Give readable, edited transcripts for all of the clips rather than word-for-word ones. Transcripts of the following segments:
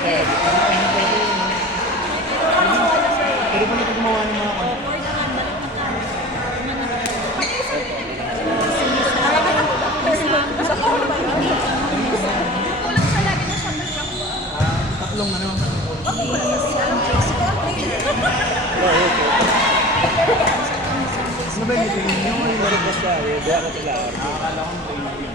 Pero pala pag gumawa ng mga kanya. Tatlong ano? Ano ba yung training nyo? Yung maribas siya. Hindi ako sila. Nakakala ko training nyo.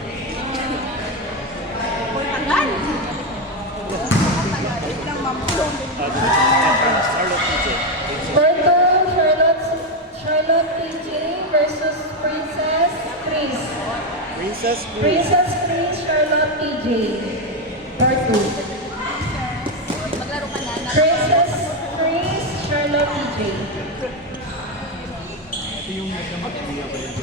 Charlotte PJ versus Princess Chris. Princess Chris, Charlotte PJ. Part 2. Princess Chris, Charlotte PJ. Ito yung nagkamag-iya ba yun?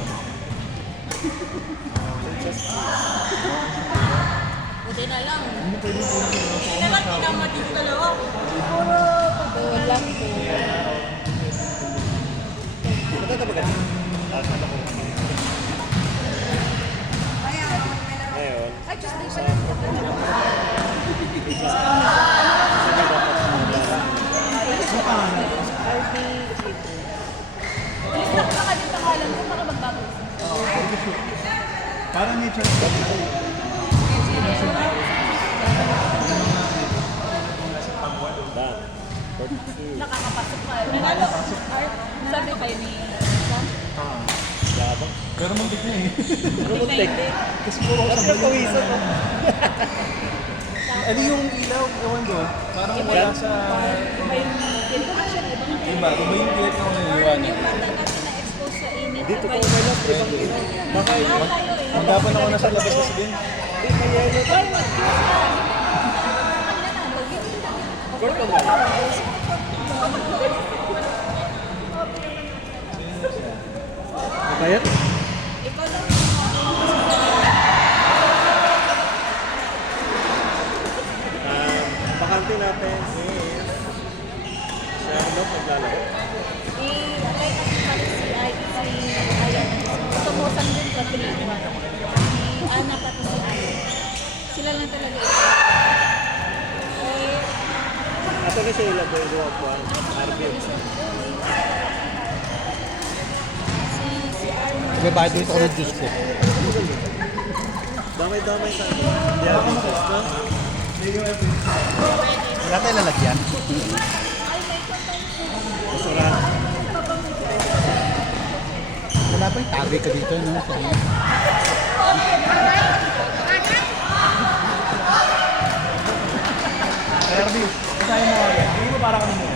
Buti na lang. Hindi pwede po Buti na lang, tinama dito dalawa. Siguro, wala po. Matatabagan. Ngayon. Ay, just day pala. Ang pangalan. Lista ko ka din pangalan ko para magbago. Parang nature of the Nakakapasok pa. Nanalo. Sabi kayo ni Sam? Pero muntik na eh. Muntik. Kasi puro ako sa pawisan mo. Ano yung ilaw? Ewan doon. Parang wala sa... Iba yung action. Iba yung ilaw ko na iwan. Yung bata kasi na-expose sa init. Dito ko may lang. Baka yun. Magdapan ako nasa labas kasi din. Hindi, may yellow. Ay, mag-kiss ka. Kurt ko ba? Kaya? Ikaw lang. Bakante natin is Charlotte naglalaro. I-apply kasi pala si Ayan. Tumusan din sa pelikula. Si Ana pati si Ayan. Sila lang talaga ito. Ato na siya ilagay yung Juan. RB. Si Arnold. Nagbabayad dito ako ng juice ko. Damay-damay sa diabetes na. Wala tayong lalagyan. Masarap. Wala pa yung tagay ka dito, no? Sabi. RB, isahin mo. Hindi mo para kami mo.